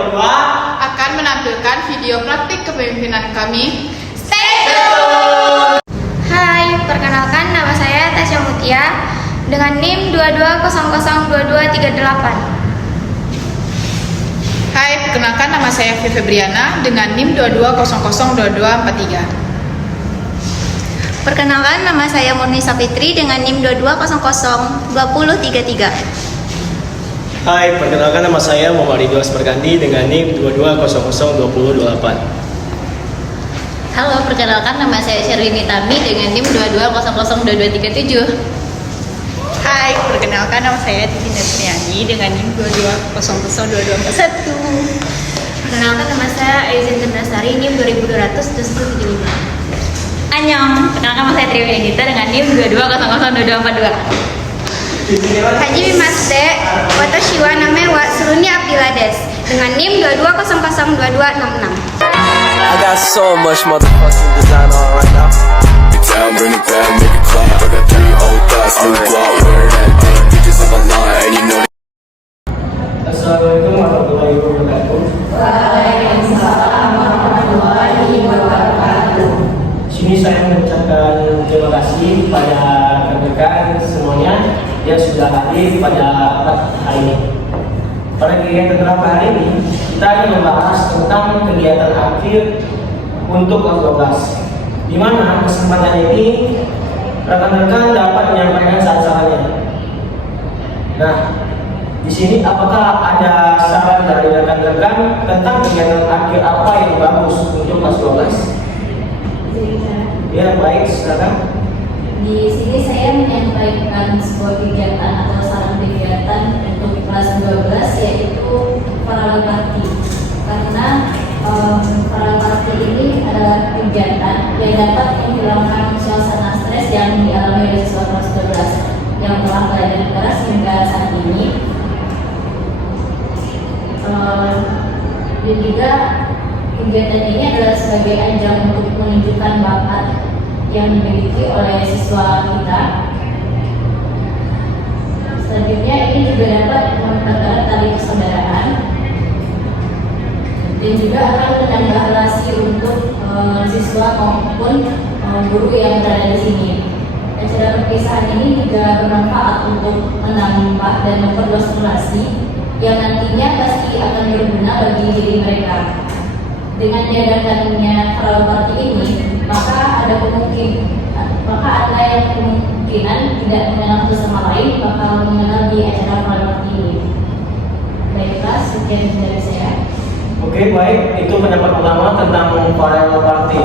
kedua akan menampilkan video praktik kepemimpinan kami. Stay tune! Hai, perkenalkan nama saya Tasya Mutia dengan NIM 22002238. Hai, perkenalkan nama saya Fia Febriana dengan NIM 22002243. Perkenalkan nama saya Murni Sapitri dengan NIM 22002033. Hai, perkenalkan nama saya Muhammad Ridwan Asmargandi dengan NIM 22002028. Halo, perkenalkan nama saya Sherwini Tami dengan NIM 22002237. Hai, perkenalkan nama saya Titi Nesriani dengan NIM 22002241. Perkenalkan nama saya Aizin Tendasari NIM 2200-75. Annyeong, perkenalkan nama saya Triwi Edita dengan NIM 22002242. Haji Bimaste, Watashi wa name wa Suruni Abdilades dengan NIM 22002266. I got so much motherfucking design on right now. Big town, bring it back, make it clap. I got 3 old thoughts, new guap, wear that thing. Bitches on my line, and you know. Assalamualaikum warahmatullahi wabarakatuh. Waalaikumsalam warahmatullahi wabarakatuh. Sini saya mengucapkan terima kasih kepada rekan-rekan semuanya yang sudah hadir pada hari ini. Pada kegiatan berapa hari ini, kita akan membahas tentang kegiatan akhir untuk kelas 12, di mana kesempatan ini rekan-rekan dapat menyampaikan saran-sarannya. Nah, di sini apakah ada saran dari rekan-rekan tentang kegiatan akhir apa yang bagus untuk kelas 12? Ya, baik, silakan. Di sini saya menyampaikan sebuah kegiatan atau saran kegiatan untuk kelas 12, yaitu paralel party. Karena paralel party ini adalah kegiatan yang dapat menghilangkan suasana stres yang dialami oleh siswa kelas 12 yang telah belajar keras hingga saat ini. Dan juga kegiatan ini adalah sebagai ajang untuk menunjukkan bakat yang dimiliki oleh siswa kita. Selanjutnya ini juga dapat mempererat tali persaudaraan dan juga akan menambah relasi untuk siswa maupun guru yang berada di sini. Acara perpisahan ini juga bermanfaat untuk menambah dan memperluas relasi yang nantinya pasti akan berguna bagi diri mereka. Dengan diadakannya paralel party ini, maka ada yang kemungkinan tidak mengenal satu sama lain bakal mengenal di acara paralel party ini. Baiklah, sekian dari saya. Oke, baik. Itu pendapat pertama tentang paralel party.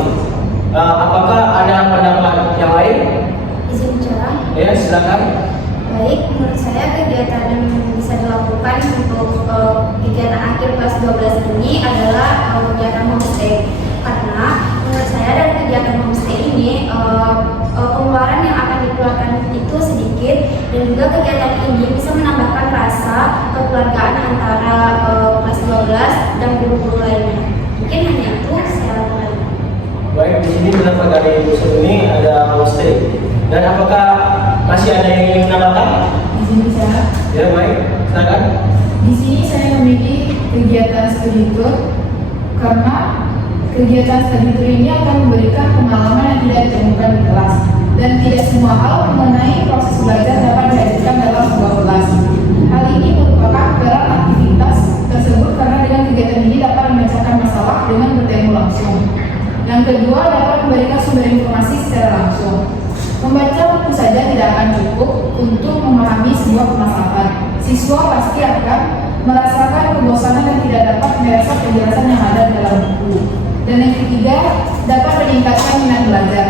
Apakah ada pendapat yang lain? Izin bicara. Ya, silakan. Baik, menurut saya kegiatan yang bisa dilakukan untuk kegiatan akhir kelas 12 ini adalah kegiatan homestay. Karena menurut saya dari kegiatan homestay ini pengeluaran yang akan dikeluarkan itu sedikit, dan juga kegiatan ini bisa menambahkan rasa kekeluargaan antara kelas 12 dan guru-guru lainnya. Mungkin hanya itu saya lakukan. Baik, di sini pendapat dari Bu Suni ada homestay. Dan apakah masih ada yang ingin menambahkan? Izin bicara. Ya, baik. Silakan. Di sini saya memilih kegiatan studi tour karena kegiatan studi tour ini akan memberikan pengalaman yang tidak ditemukan di kelas, dan tidak semua hal mengenai proses belajar dapat dihadirkan dalam sebuah kelas. Hal ini merupakan peran aktivitas tersebut karena dengan kegiatan ini dapat memecahkan masalah dengan bertemu langsung. Yang kedua, dapat memberikan sumber informasi secara langsung. Membaca buku saja tidak akan cukup untuk memahami sebuah permasalahan. Siswa pasti akan merasakan kebosanan dan tidak dapat merasa penjelasan yang ada dalam buku. Dan yang ketiga, dapat meningkatkan minat belajar.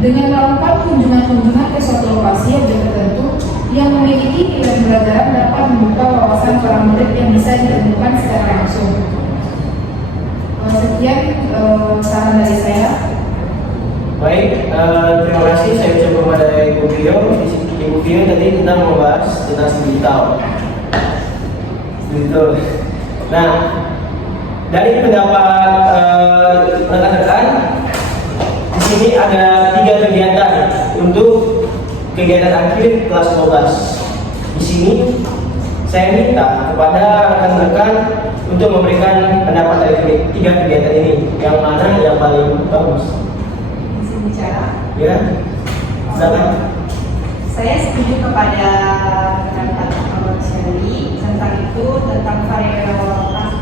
Dengan melakukan kunjungan-kunjungan ke suatu lokasi objek tertentu yang memiliki pilihan pembelajaran dapat membuka wawasan para murid yang bisa ditemukan secara langsung. Sekian saran dari saya. Baik, terima kasih. Saya ucapkan kepada Ibu Vio. Ibu Vio tadi tentang membahas tentang digital. Nah, dari pendapat rekan-rekan, di sini ada 3 kegiatan untuk kegiatan akhir kelas 12. Di sini saya minta kepada rekan-rekan untuk memberikan pendapat dari tiga kegiatan ini, yang mana yang paling bagus. Izin bicara. Ya, silakan. Saya setuju kepada pendapat Shirley tentang variabilitas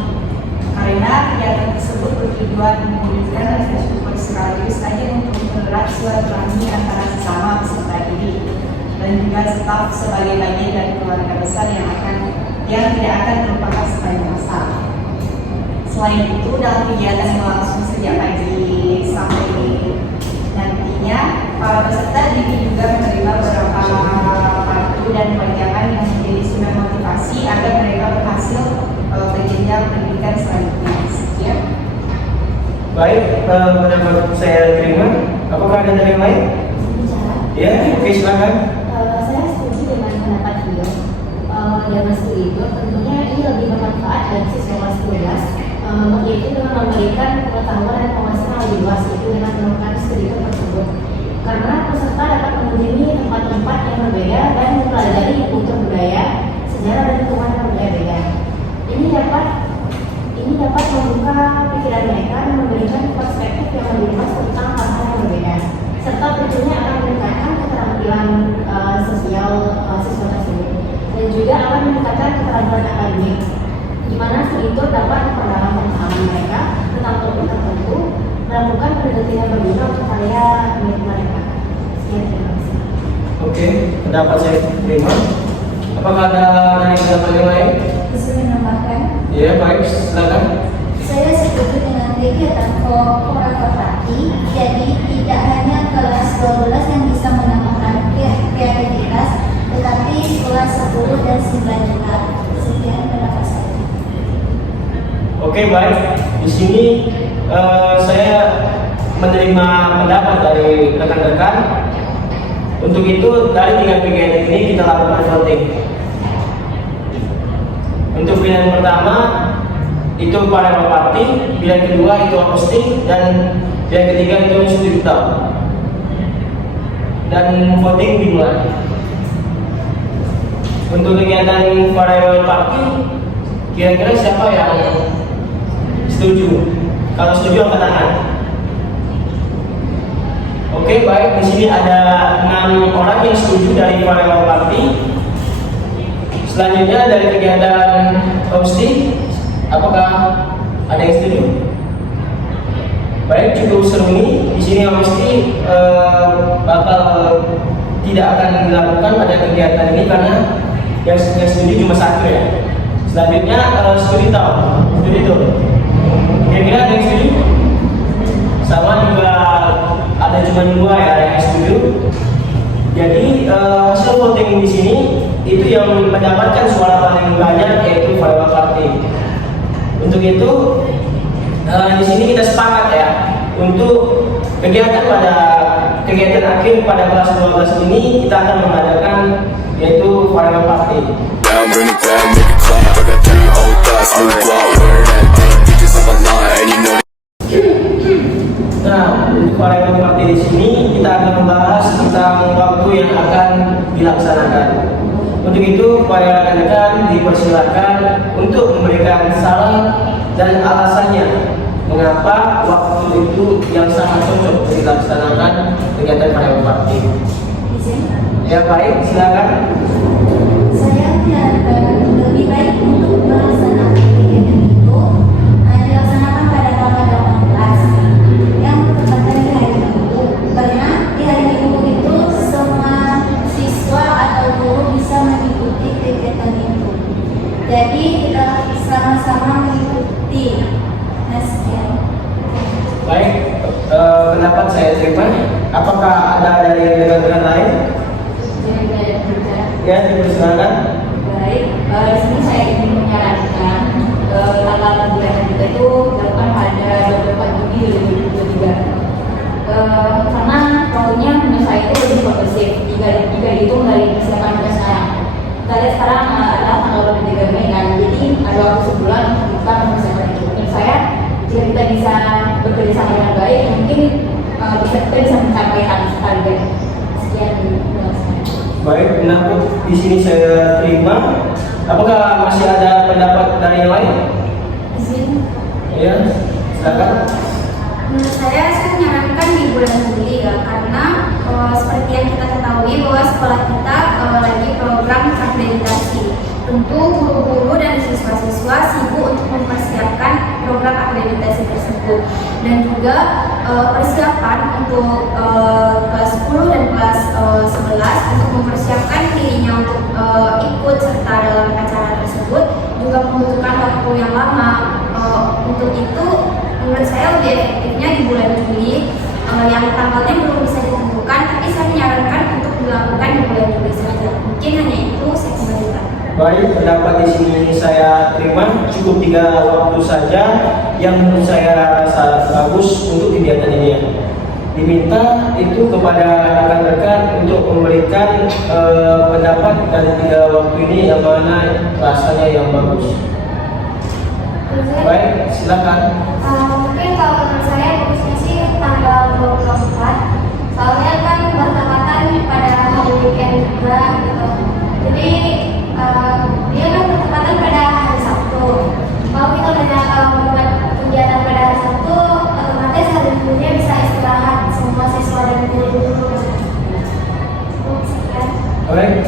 karena kegiatan tersebut bertujuan menunjukkan infrastruktur sekaligus saja untuk mempererat silaturahmi antara sesama peserta didik dan juga staf sebagai bagian dari keluarga besar yang tidak akan terlupakan sepanjang masa. Selain itu, dalam kegiatan yang berlangsung sejak pagi sampai nantinya, para peserta didik juga menerima beberapa kartu dan wejangan yang menjadi sumber motivasi agar mereka berhasil ke jenjang pendidikan selanjutnya. Sekian. Baik, pendapat saya terima. Apakah ada dari yang lain? Bicara. Ya, oke, silakan. Saya setuju dengan pendapat beliau. Zaman studi itu tentunya ini lebih bermanfaat bagi siswa kelas 12, yaitu dengan memberikan pengetahuan dan penguasaan lebih luas itu dengan melakukan studi tersebut. Karena peserta dapat mengunjungi tempat-tempat yang berbeda dan mempelajari kultur budaya, sejarah dan lingkungan yang berbeda. Ini dapat membuka pikiran mereka dan memberikan perspektif yang lebih luas tentang hal-hal yang berbeda, serta tentunya akan meningkatkan keterampilan sosial siswa tersebut dan juga akan meningkatkan keterampilan akademik, di mana studi itu dapat memperdalam pemahaman mereka tentang topik tertentu, melakukan penelitian yang berguna untuk karya milik mereka. Sekian, terima kasih. Oke, pendapat saya terima. Apakah ada dari pendapat yang lain? Bisa menambahkan? Ya, baik, silakan. Saya setuju dengan kegiatan koreografi. Jadi tidak hanya kelas 12 yang bisa menambahkan kreativitas, tetapi kelas 10 dan 9 juga. Sekian pendapat saya. Oke, baik. Di sini saya menerima pendapat dari rekan-rekan. Untuk itu, dari tiga kegiatan ini kita lakukan voting. Untuk pilihan pertama itu para party, pilihan kedua itu hosting, dan pilihan ketiga itu studi utama. Dan voting dimulai. Untuk kegiatan para party, kira-kira siapa yang setuju? Kalau setuju angkat tangan. Oke, baik. Di sini ada 6 orang yang setuju dari para party. Selanjutnya dari kegiatan hosting, apakah ada yang setuju? Baik, cukup seru ini. Di sini hosting bakal tidak akan dilakukan pada kegiatan ini karena yang setuju cuma satu ya. Selanjutnya studi tour. Kira-kira ada yang setuju? Sama juga ada cuma 2 ya yang setuju. Jadi hasil voting di sini itu yang mendapatkan suara paling banyak yaitu Farewell Party. Untuk itu di sini kita sepakat ya untuk kegiatan akhir pada kelas 12 ini kita akan mengadakan yaitu Farewell Party. Down, bring it down, make it clap. I got 3 old thoughts, new block, where that thing. Bitches up a line, and you know. Nah, untuk Farewell Party di sini kita akan membahas tentang waktu yang akan dilaksanakan. Untuk itu, para rekan-rekan dipersilakan untuk memberikan saran dan alasannya mengapa waktu itu yang sangat cocok dilaksanakan kegiatan Farewell Party. Ya baik, silakan. Saya menyarankan lebih baik untuk melaksanakan kegiatan itu dilaksanakan pada tanggal 18 yang bertepatan di hari Minggu, karena di hari Minggu itu semua siswa atau guru bisa mengikuti kegiatan itu. Jadi kita sama-sama mengikuti. Nah, sekian. Baik, pendapat saya terima. Apakah ada dari rekan-rekan lain? Ya, dipersilakan. Baik, di sini saya ingin menyarankan tanggal kegiatan kita itu dilakukan pada 24 Juni 2023. Karena waktunya menurut saya itu lebih progresif jika dihitung dari persiapan kita sekarang. Kita lihat sekarang adalah tanggal 23 Mei kan, jadi ada waktu sebulan untuk kita mempersiapkan itu. Menurut saya jika kita bisa bekerja sama dengan baik, mungkin kita bisa mencapai target. Sekian menurut saya. Baik, pendapat di sini saya terima. Apakah masih ada pendapat dari yang lain? Ya, silakan. Menurut saya menyarankan di bulan Juli ya, karena seperti yang kita ketahui bahwa sekolah kita lagi program akreditasi. Tentu guru-guru dan siswa-siswa sibuk untuk mempersiapkan program akreditasi tersebut, dan juga persiapan untuk kelas 10 dan kelas 11 untuk mempersiapkan dirinya untuk ikut serta dalam acara tersebut juga membutuhkan waktu yang lama. Untuk itu menurut saya lebih efektifnya di bulan Juli, yang tanggalnya belum bisa ditentukan, tapi saya menyarankan untuk dilakukan di bulan Juli saja. Mungkin hanya itu saya kembalikan. Baik, pendapat di sini saya terima. Cukup 3 waktu saja yang menurut saya rasa bagus untuk kegiatan ini ya. Diminta itu kepada rekan-rekan untuk memberikan pendapat dari 3 waktu ini yang mana rasanya yang bagus. Baik, silakan. Mungkin kalau menurut saya bagusnya sih tanggal 24, soalnya kan bertepatan pada hari weekend juga gitu. Jadi dia kan bertepatan pada hari Sabtu. Kalau kita membuat kegiatan pada hari Sabtu, otomatis hari Minggunya bisa istirahat semua siswa dan guru-guru. Baik,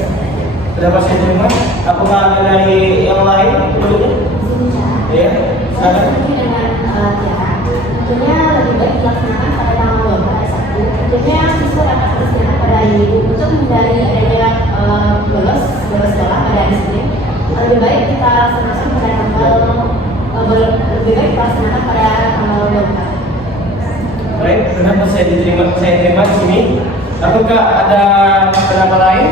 pendapat saya terima. Apakah ada dari yang lain? Ya, silakan. Tentunya lebih baik dilaksanakan pada tanggal 12 Sabtu. Tentunya siswa dapat beristirahat pada hari Minggu untuk menghindari adanya bolos sekolah pada hari Senin. Lebih baik kita laksanakan pada tanggal lebih baik kita laksanakan pada tanggal 24. Baik, pendapat saya terima di sini. Apakah ada pendapat lain?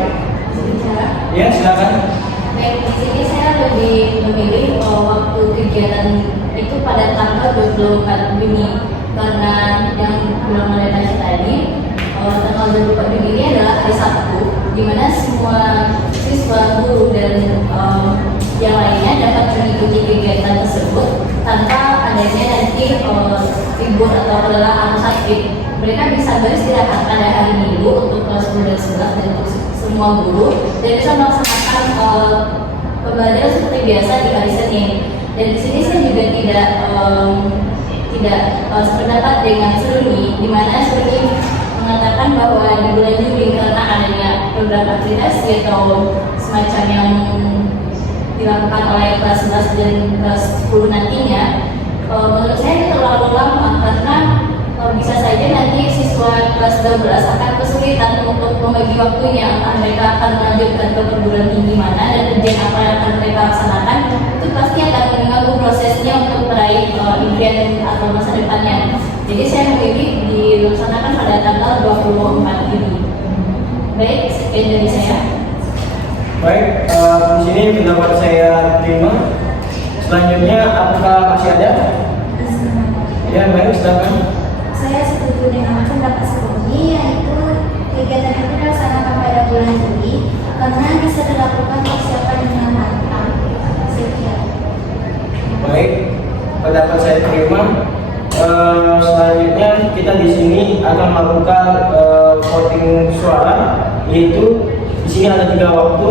Ya, silakan. Baik, di sini saya lebih memilih waktu kegiatan itu pada tanggal 24 Juni, karena yang belum mendeteksi tadi tanggal 24 Juni ini adalah hari Sabtu, di mana semua siswa, guru dan yang lainnya dapat mengikuti kegiatan tersebut tanpa adanya nanti libur atau kelelahan sakit. Mereka bisa beristirahat pada hari Minggu untuk kelas 10 dan 11 dan untuk semua guru, dan bisa melaksanakan pembelajaran seperti biasa di hari Senin. Dan di sini saya juga tidak sependapat dengan Seruni, di mana Seruni mengatakan bahwa di bulan Juli karena adanya program akreditasi atau semacam yang dilakukan oleh kelas 11 dan kelas 10 nantinya, menurut saya ini terlalu lama, karena bisa saja nanti siswa kelas 12 akan kesulitan untuk membagi waktunya, entah mereka akan melanjutkan ke perguruan tinggi mana dan ujian apa yang akan mereka laksanakan, itu pasti akan mengganggu prosesnya untuk meraih impian atau masa depannya. Jadi saya memilih dilaksanakan pada tanggal 24 Juni. Baik, sekian dari saya. Baik, di sini pendapat saya terima. Selanjutnya, apakah masih ada? Ya, baik, silakan. Saya setuju dengan pendapat sebelumnya, yaitu kegiatan itu dilaksanakan pada bulan Juli karena bisa dilakukan persiapan dengan matang. Sekian. Baik, pendapat saya terima. Selanjutnya kita di sini akan melakukan voting suara, yaitu di sini ada 3 waktu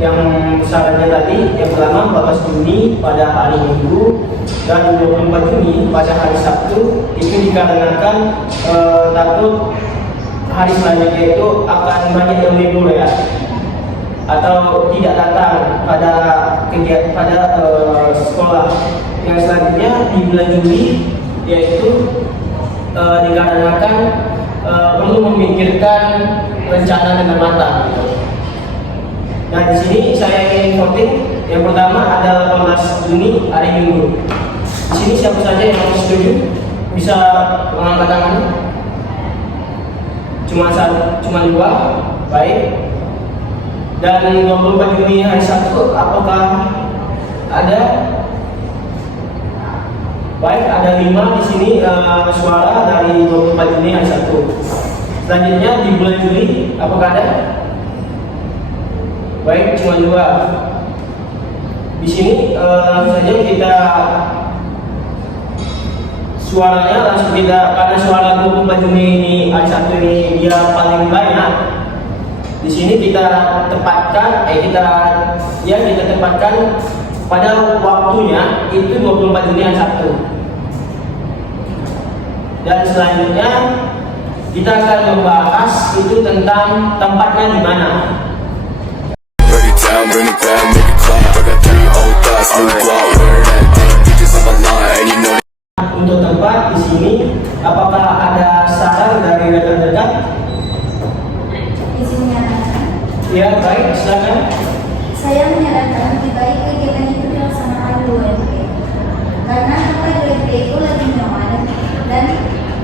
yang sarannya tadi. Yang pertama 14 Juni pada hari Minggu dan 24 Juni pada hari Sabtu. Itu dikarenakan takut hari selanjutnya itu akan banyak yang libur ya, atau tidak datang pada kegiatan pada sekolah. Yang selanjutnya di bulan Juli, yaitu dikarenakan perlu memikirkan rencana dengan matang. Nah, di sini saya ingin voting. Yang pertama ada 18 Juni hari Minggu. Di sini siapa saja yang setuju bisa mengangkat tangan. Cuma 2. Baik. Dan 24 Juni hari Sabtu, apakah ada? Baik, ada 5 di sini suara dari 24 Juni hari Sabtu. Selanjutnya di bulan Juli, apakah ada? Baik, cuma 2. Di sini langsung saja kita suaranya langsung kita, karena suara 24 Juni ini hari Sabtu ini dia paling banyak. Di sini kita tepatkan, kita tepatkan pada waktunya itu 24 Juni hari Sabtu. Dan selanjutnya kita akan membahas itu tentang tempatnya di mana. Break it down, bring it back, make it clap. I got 3 old thoughts, new guap, wear that thing. Bitches on my line, and you know Untuk tempat di sini, apakah ada saran dari rekan-rekan? Izin menyarankan. Ya, baik, silakan. Saya menyarankan lebih baik kegiatan itu dilaksanakan di UMP karena tempat UMP itu lebih nyaman dan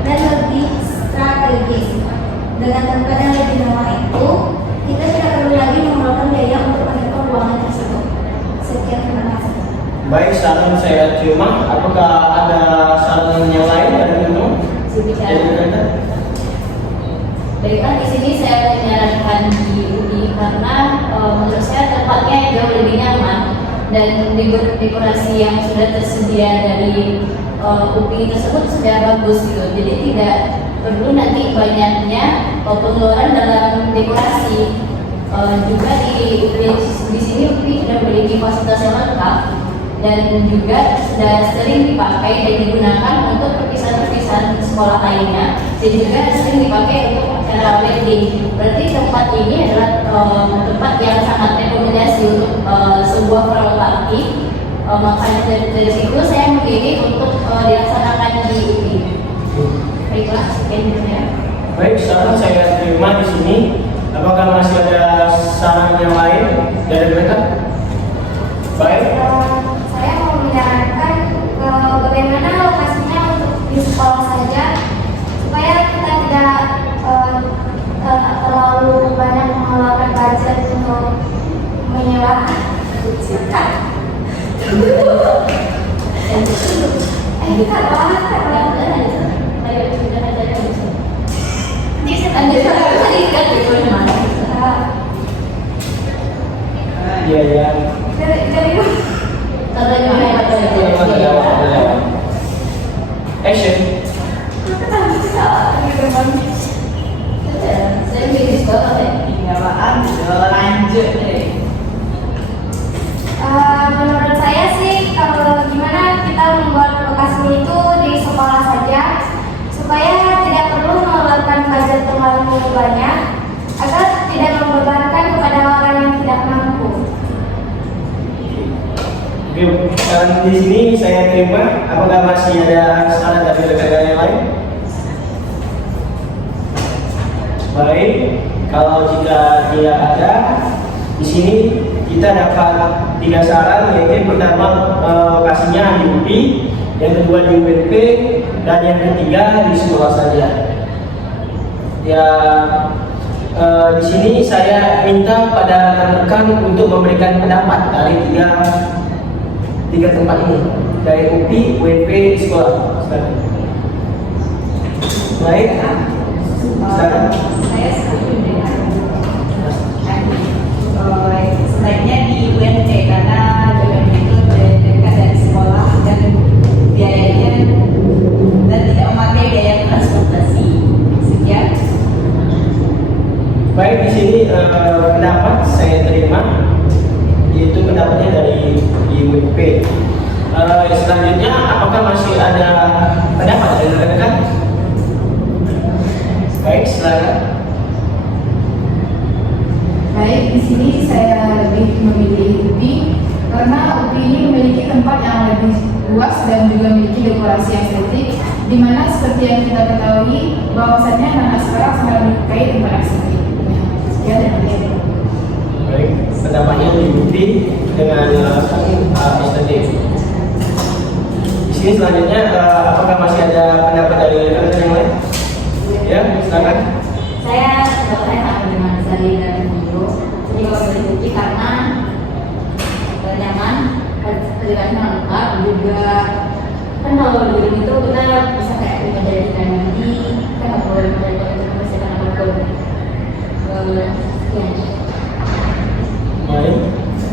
lebih strategis. Dengan tempat yang lebih nyaman itu, kita tidak perlu lagi mengeluarkan biaya untuk menyetor ruangan tersebut. Sekian, terima kasih. Baik, saran saya terima. Apakah ada saran yang lain dari teman-teman? Baiklah, di sini saya menyarankan di UI karena menurut saya tempatnya jauh lebih nyaman dan dekorasi yang sudah tersedia dari UI tersebut sudah bagus gitu. Jadi tidak perlu nanti banyaknya pengeluaran dalam dekorasi. Juga di sini UI sudah memiliki fasilitas yang lengkap dan juga sudah sering dipakai dan digunakan untuk perpisahan-perpisahan sekolah lainnya dan juga sering dipakai untuk acara wedding. Berarti tempat ini adalah tempat yang sangat rekomendasi untuk sebuah flower party. Makanya dari situ saya memilih untuk dilaksanakan di UI. Baiklah, sekian ya. Baik, saran saya terima di sini. Apakah masih ada saran yang lain dari mereka? Baik. Saya mau menyarankan bagaimana lokasinya untuk di sekolah saja supaya kita tidak terlalu banyak mengeluarkan budget untuk menyewa sikat. Iya, ya. Action. Lanjut deh. Menurut saya sih gimana kita membuat lokasi itu di sekolah saja supaya tidak perlu mengeluarkan budget terlalu banyak agar tidak membebankan kepada orang yang tidak mampu. Oke, dan di sini saya terima. Apakah masih ada saran dari rekan-rekan yang lain? Baik, kalau jika tidak ada, di sini kita dapat 3 saran, yaitu pertama lokasinya di UPI, yang kedua di UNP, dan yang ketiga di sekolah saja. Ya, di sini saya minta pada rekan-rekan untuk memberikan pendapat dari tiga tempat ini, dari UPI, UNP, sekolah. Silakan. Baik, silakan. Saya setuju dengan sebaiknya di UNT karena UNT itu dekat dari sekolah dan biayanya dan tidak memakai biaya transportasi. Sekian. Baik, di sini pendapat saya terima, yaitu pendapatnya dari UNP. Selanjutnya, apakah masih ada pendapat dari rekan-rekan? Baik, silakan. Baik, di sini saya lebih memilih UPI karena UPI ini memiliki tempat yang lebih luas dan juga memiliki dekorasi yang estetik, di mana seperti yang kita ketahui bahwasannya anak sekarang sangat menyukai tempat estetik. Sekian dan terima. Baik, pendapatnya di UPI dengan estetik. Di sini selanjutnya, apakah masih ada pendapat dari rekan-rekan yang lain? Ya, silakan. Saya sangat dengan Sari dan Video juga berhenti karena nyaman, fasilitasnya lengkap, juga kan kalau di gedung itu kita bisa kayak menjadikan nanti kita nggak boleh menjadikan itu membersihkan apapun. Ya. Baik,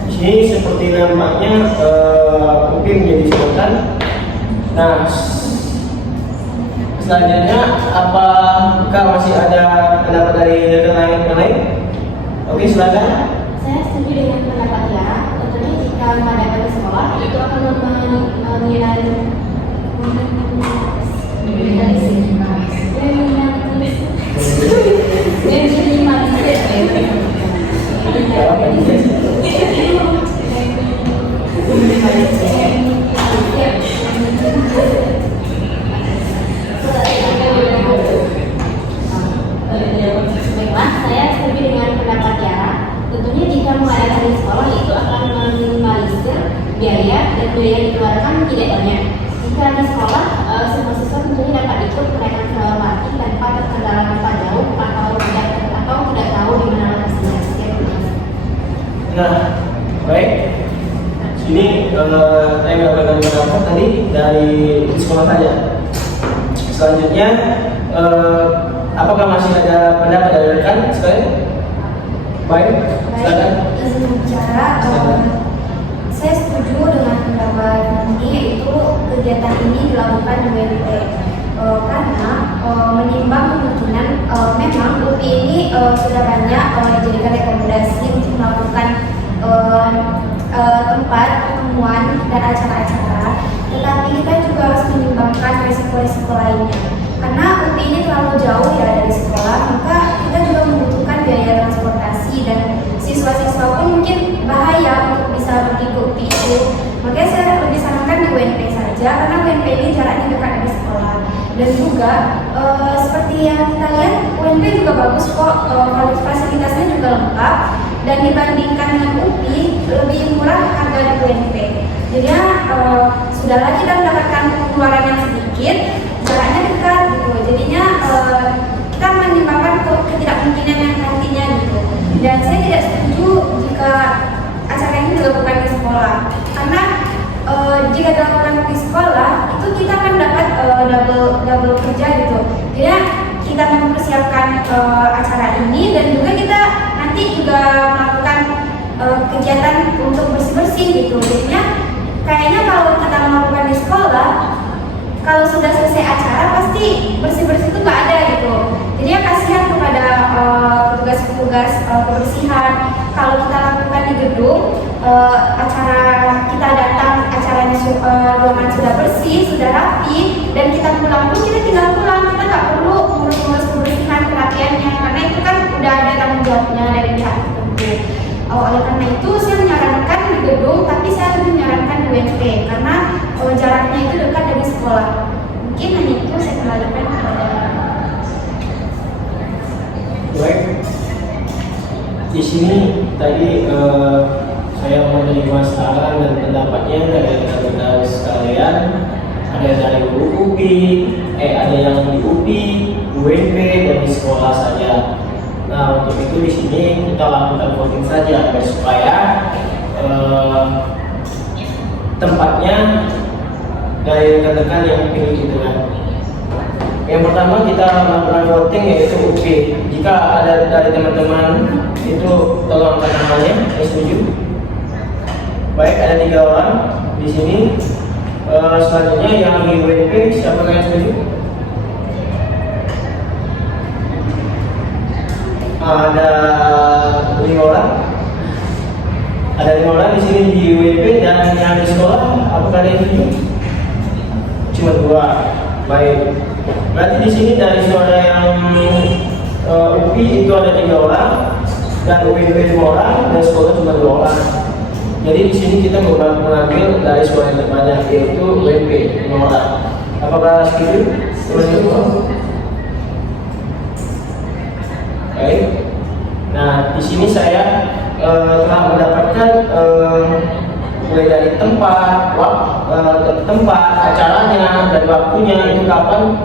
di sini seperti nampaknya UPI menjadi sorotan. Nah, selanjutnya, apakah masih ada pendapat dari rekan yang lain? Oke, silakan. Saya setuju dengan pendapatnya. Tentunya jika mengadakan di sekolah itu akan menilai kegiatan di sekolah, semua siswa tentunya dapat ikut kenaikan selama tanpa terkendala gempa jauh atau tidak tahu di mana lokasinya. Nah, baik. Sini saya mendapatkan pendapat tadi dari sekolah saja. Selanjutnya, apakah masih ada pendapat dari rekan sekalian? Baik, silakan. Izin bicara, saya setuju dengan pendapat ini, yaitu kegiatan ini dilakukan di WNP karena menimbang kemungkinan memang UPI ini sudah banyak dijadikan rekomendasi untuk melakukan tempat pertemuan dan acara-acara, tetapi kita juga harus menimbangkan resiko-resiko lainnya. Karena UPI ini terlalu jauh ya dari sekolah, maka kita juga membutuhkan biaya transportasi dan siswa-siswa pun mungkin bahaya untuk bisa pergi ke UPI itu. Makanya saya lebih sarankan di UNP saja, karena UNP ini jaraknya dekat dari sekolah. Dan juga seperti yang kita lihat, UNP juga bagus kok, fasilitasnya juga lengkap. Dan dibandingkan dengan UPI, lebih murah harga di UNP. Jadinya sudahlah kita mendapatkan pengeluaran yang sedikit, jaraknya dekat gitu. Jadinya kita menimbangkan ketidakmungkinan yang nantinya gitu. Dan saya tidak setuju jika acara ini dilakukan di sekolah, karena jika dilakukan di sekolah itu kita akan dapat double kerja gitu. Jadi kita mempersiapkan acara ini dan juga kita nanti juga melakukan kegiatan untuk bersih-bersih gitu. Jadinya kayaknya kalau kita melakukan di sekolah, kalau sudah selesai acara pasti bersih-bersih itu nggak ada gitu. Jadi ya kasihan kepada petugas-petugas kebersihan. Kalau kita lakukan di gedung, acara kita datang, acaranya ruangan sudah bersih, sudah rapi, dan kita pulang pun kita tinggal pulang, kita nggak perlu ngurus-ngurus kebersihan kerapiannya, karena itu kan udah ada tanggung jawabnya dari pihak tertentu. Oleh karena itu saya menyarankan di gedung, tapi saya lebih menyarankan di UNP karena jaraknya itu dekat dari sekolah. Mungkin hanya itu saya kembalikan kepada. Baik. Di sini tadi saya menerima saran dan pendapatnya dari rekan-rekan sekalian. Ada dari guru UPI, ada yang di UPI, UNP, dan di sekolah saja. Nah, untuk itu di sini kita lakukan voting saja supaya tempatnya dari rekan-rekan yang pilih itu kan. Yang pertama kita melakukan voting yaitu UPI. Jika ada dari teman-teman itu tolong angkat namanya, saya setuju. Baik, ada 3 orang di sini. Selanjutnya yang di UNP, siapa yang setuju? Ada 5 orang. Ada 5 orang di sini di UNP, dan yang di sekolah apakah ada yang setuju? Cuma 2. Baik. Berarti di sini dari saudara yang UPI itu ada 3 orang, dan UNP 5 orang, dan sekolah cuma 2 orang. Jadi di sini kita mengambil dari sekolah yang terbanyak, yaitu UNP 5 orang. Apakah setuju? Baik. Nah, di sini saya telah mendapatkan mulai dari tempat acaranya dan waktunya itu kapan,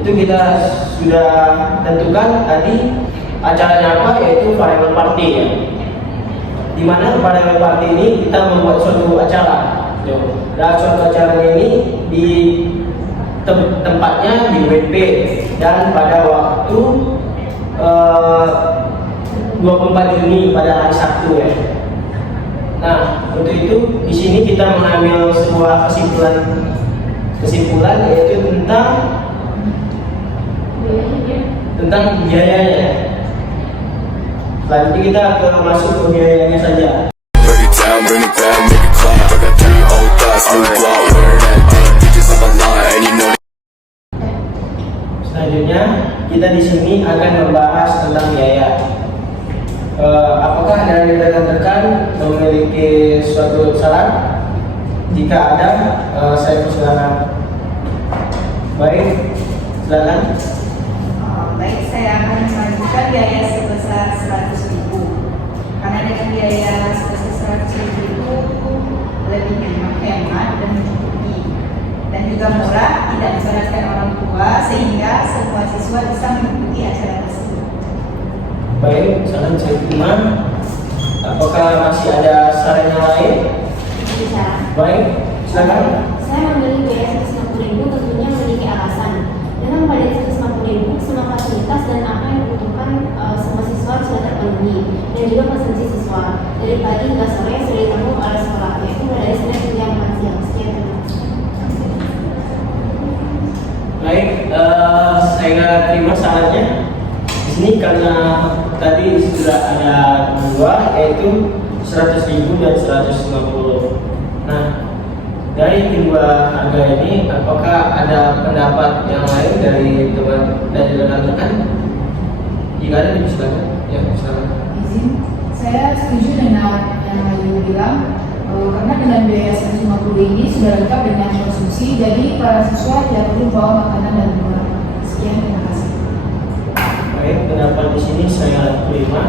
itu kita sudah tentukan tadi. Acaranya apa? Yaitu farewell party ya. Di mana farewell party ini kita membuat suatu acara. Dan suatu acara ini di tempatnya di UNP dan pada waktu 24 Juni pada hari Sabtu ya. Nah, untuk itu di sini kita mengambil sebuah kesimpulan yaitu tentang biayanya. Selanjutnya kita masuk ke biayanya saja. Break it down, bring it back, make it clap. I got 3 old thoughts, new block, where that thing, bitches on my line, and you know. Selanjutnya kita di sini akan membahas tentang biaya. Apakah dari rekan-rekan memiliki suatu saran? Jika ada, saya persilakan. Baik, silakan. Baik, saya akan melanjutkan biaya sebesar 100.000. Karena dengan biaya sebesar 100.000 lebih hemat dan mencukupi. Dan juga juga murah, tidak diberatkan orang tua, sehingga semua siswa bisa mengikuti acara tersebut. Baik, saran saya terima. Apakah masih ada saran yang lain? Bicara. Baik, silakan. Saya membeli biaya 150.000 tentunya memiliki alasan. Dengan budget 150.000, semua fasilitas dan apa yang dibutuhkan semua siswa sudah terpenuhi, dan juga konsumsi siswa dari pagi hingga sore sudah ditanggung oleh sekolah, yaitu mulai dari Senin hingga makan siang. Sekian. Baik, saya terima sarannya. Di sini karena tadi sudah ada dua, yaitu 100.000 dan 150. Nah, dari kedua harga ini, apakah ada pendapat yang lain dari rekan-rekan? Jika ada, silakan. Ya, silakan. Izin, saya setuju dengan yang Ayu bilang, karena dengan biaya 150 ini sudah lengkap dengan konsumsi, jadi para siswa tidak perlu bawa makanan dan minuman. Sekian, terima kasih. Baik, pendapat di sini saya terima.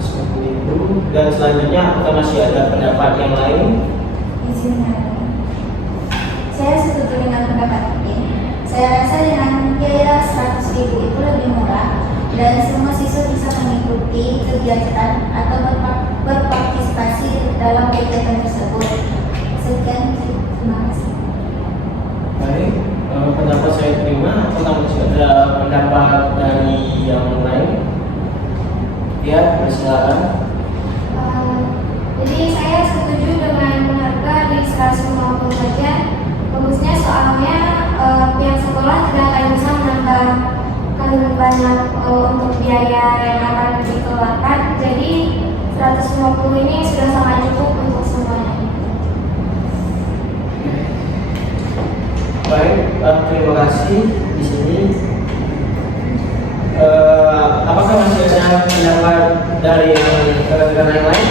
Seperti itu. Dan selanjutnya, apakah masih ada pendapat yang lain? Izinnya. Saya setuju dengan pendapat ini. Saya rasa dengan biaya 100.000 itu lebih murah dan semua siswa bisa mengikuti kegiatan atau berpartisipasi dalam kegiatan tersebut. Sekian, terima kasih. Baik, pendapat saya terima. Apakah masih ada pendapat dari yang lain? Ya, silakan. Jadi saya setuju dengan harga di 150 saja. Bagusnya soalnya pihak sekolah tidak akan bisa menambahkan banyak untuk biaya yang akan dikeluarkan. Jadi 150 ini sudah sangat cukup untuk semuanya. Baik, terima kasih di sini. Apakah masih ada pendapat dari rekan-rekan yang lain?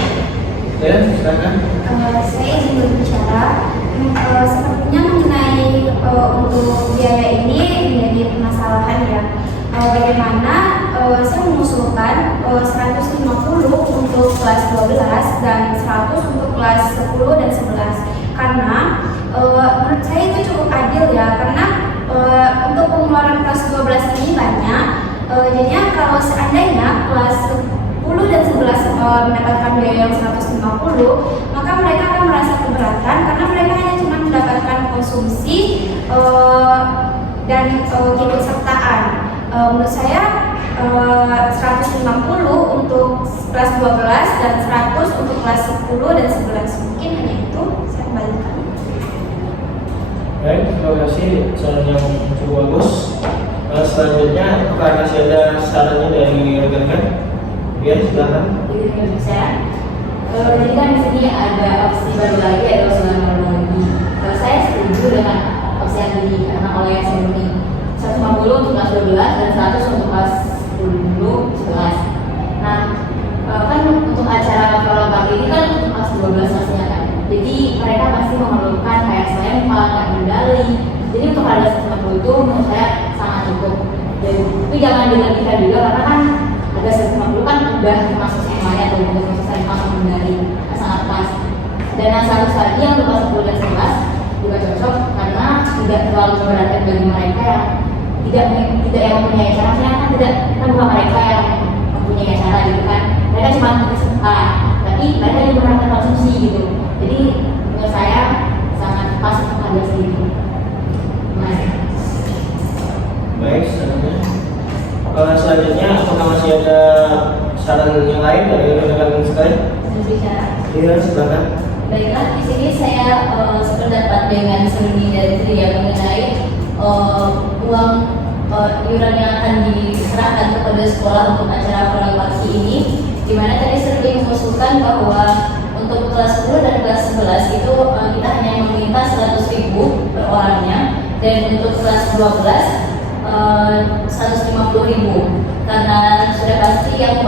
Ya, silakan. Saya ingin berbicara. Sepertinya mengenai untuk biaya ini menjadi permasalahan ya. Bagaimana saya mengusulkan 150 untuk kelas 12 dan 100 untuk kelas 10 dan 11 karena menurut saya itu cukup adil ya, karena untuk pengeluaran kelas 12 ini banyak. Jadinya kalau seandainya kelas 10 dan 11 mendapatkan biaya yang 150, maka mereka akan merasa keberatan karena mereka hanya cuma mendapatkan konsumsi dan keikutsertaan. Menurut saya 150 untuk kelas 12 dan 100 untuk kelas 10 dan 11. Mungkin hanya itu, saya kembalikan. Baik, terima kasih. Saran yang cukup bagus. Selanjutnya, apakah masih ada sarannya dari rekan-rekan? Ya, silakan. Jadi kan di sini ada opsi baru lagi, ada usulan baru lagi. Saya setuju dengan opsi yang ini karena oleh yang sebelumnya 150 untuk kelas 12 dan 100 untuk kelas 10, 11. Nah, kan untuk acara kalau pagi ini kan untuk kelas 12 pastinya kan. Jadi mereka pasti memerlukan kayak selempang, kayak medali. Jadi untuk harga 150 itu menurut saya sangat cukup. Tapi jangan dilebihkan juga karena kan harga 150 kan udah termasuk semuanya atau udah termasuk selempang medali, sangat pas. Dan yang satu lagi yang untuk kelas 10 dan 11 juga cocok karena tidak terlalu memberatkan bagi mereka yang tidak yang mempunyai acara, kan tidak kan bukan mereka yang mempunyai acara gitu kan, mereka cuma ikut tapi mereka juga menggunakan konsumsi gitu. Jadi menurut saya sangat pas untuk harga segitu. Baik, sarannya. Selanjutnya, apakah masih ada saran yang lain dari rekan-rekan sekalian? Berbicara. Iya, silakan. Baiklah, di sini saya sependapat dengan Suni dari Tria mengenai uang iuran yang akan diserahkan kepada sekolah untuk acara vokasi ini, di mana tadi Suni mengusulkan bahwa untuk kelas 10 dan kelas 11 itu kita hanya meminta 100.000 per orangnya, dan untuk kelas 12 150.000 karena sudah pasti yang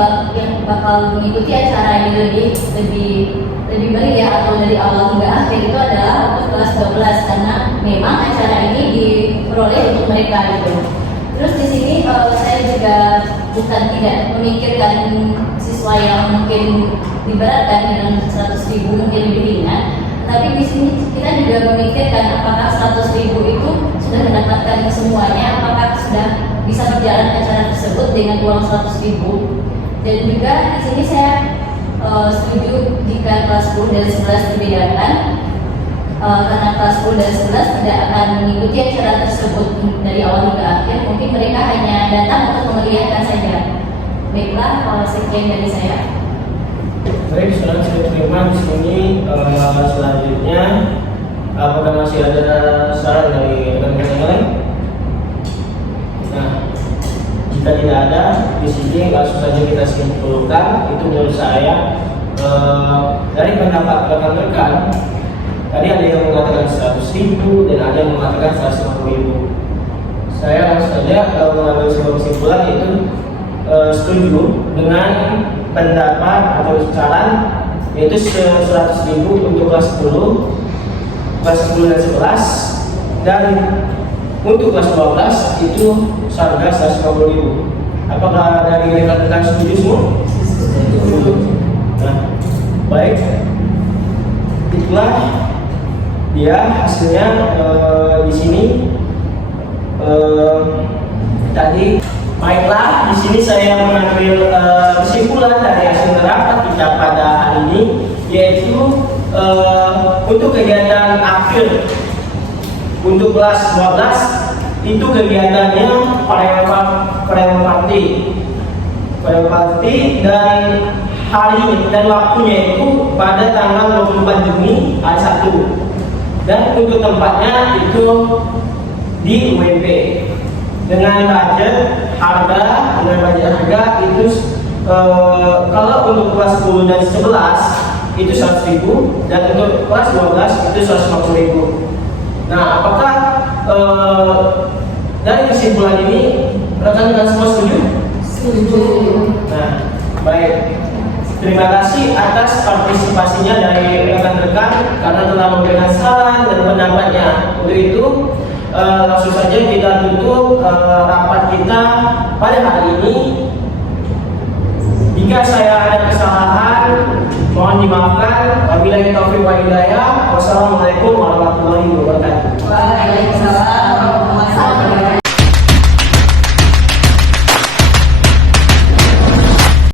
bakal mengikuti acara ini lebih baik ya, atau dari awal hingga akhir itu adalah untuk kelas 12 karena memang acara ini diperoleh untuk mereka gitu. Terus di sini saya juga bukan tidak memikirkan siswa yang mungkin diberatkan dengan 100.000 mungkin lebih ringan, Tapi di sini kita juga memikirkan apakah 100.000 itu sudah mendapatkan semuanya, apakah sudah bisa berjalan acara tersebut dengan uang 100.000. Dan juga di sini saya setuju jika kelas 10 dan 11 dibedakan, karena kelas 10 dan 11 tidak akan mengikuti acara tersebut dari awal hingga akhir. Mungkin mereka hanya datang untuk memeriahkan saja. Baiklah, sekian dari saya. Baik, sudah saya terima di sini. Selanjutnya, apakah masih ada saran dari rekan-rekan yang lain? Nah, jika tidak ada, di sini langsung saja kita simpulkan. Itu menurut saya dari pendapat rekan-rekan. Tadi ada yang mengatakan 100.000 dan ada yang mengatakan 150.000. Saya langsung saja mengambil sebuah kesimpulan, yaitu setuju dengan pendapat atau saran, yaitu 100.000 untuk kelas 10 dan 11, dan untuk kelas 12 itu seharga 150.000. Apakah dari rekan-rekan setuju semua? Setuju. Nah, baik, itulah dia hasilnya. Di sini tadi. Baiklah, di sini saya mengambil kesimpulan dari hasil rapat kita pada hari ini, yaitu untuk kegiatan akhir untuk kelas 12 itu kegiatannya Pareng Party dan hari dan waktunya itu pada tanggal 24 Juni hari Sabtu, dan untuk tempatnya itu di UMP dengan budget harga itu kalau untuk kelas 10 dan 11 itu 100.000, dan untuk kelas 12 itu 150.000. Nah, apakah dari kesimpulan ini rekan-rekan semua setuju? Setuju. Nah, baik. Terima kasih atas partisipasinya dari rekan-rekan karena telah memberikan saran dan pendapatnya. Untuk itu langsung saja kita tutup rapat kita pada hari ini. Jika saya ada kesalahan, mohon dimaafkan. Wabillahi taufiq wal hidayah. Wassalamualaikum warahmatullahi wabarakatuh. Waalaikumsalam.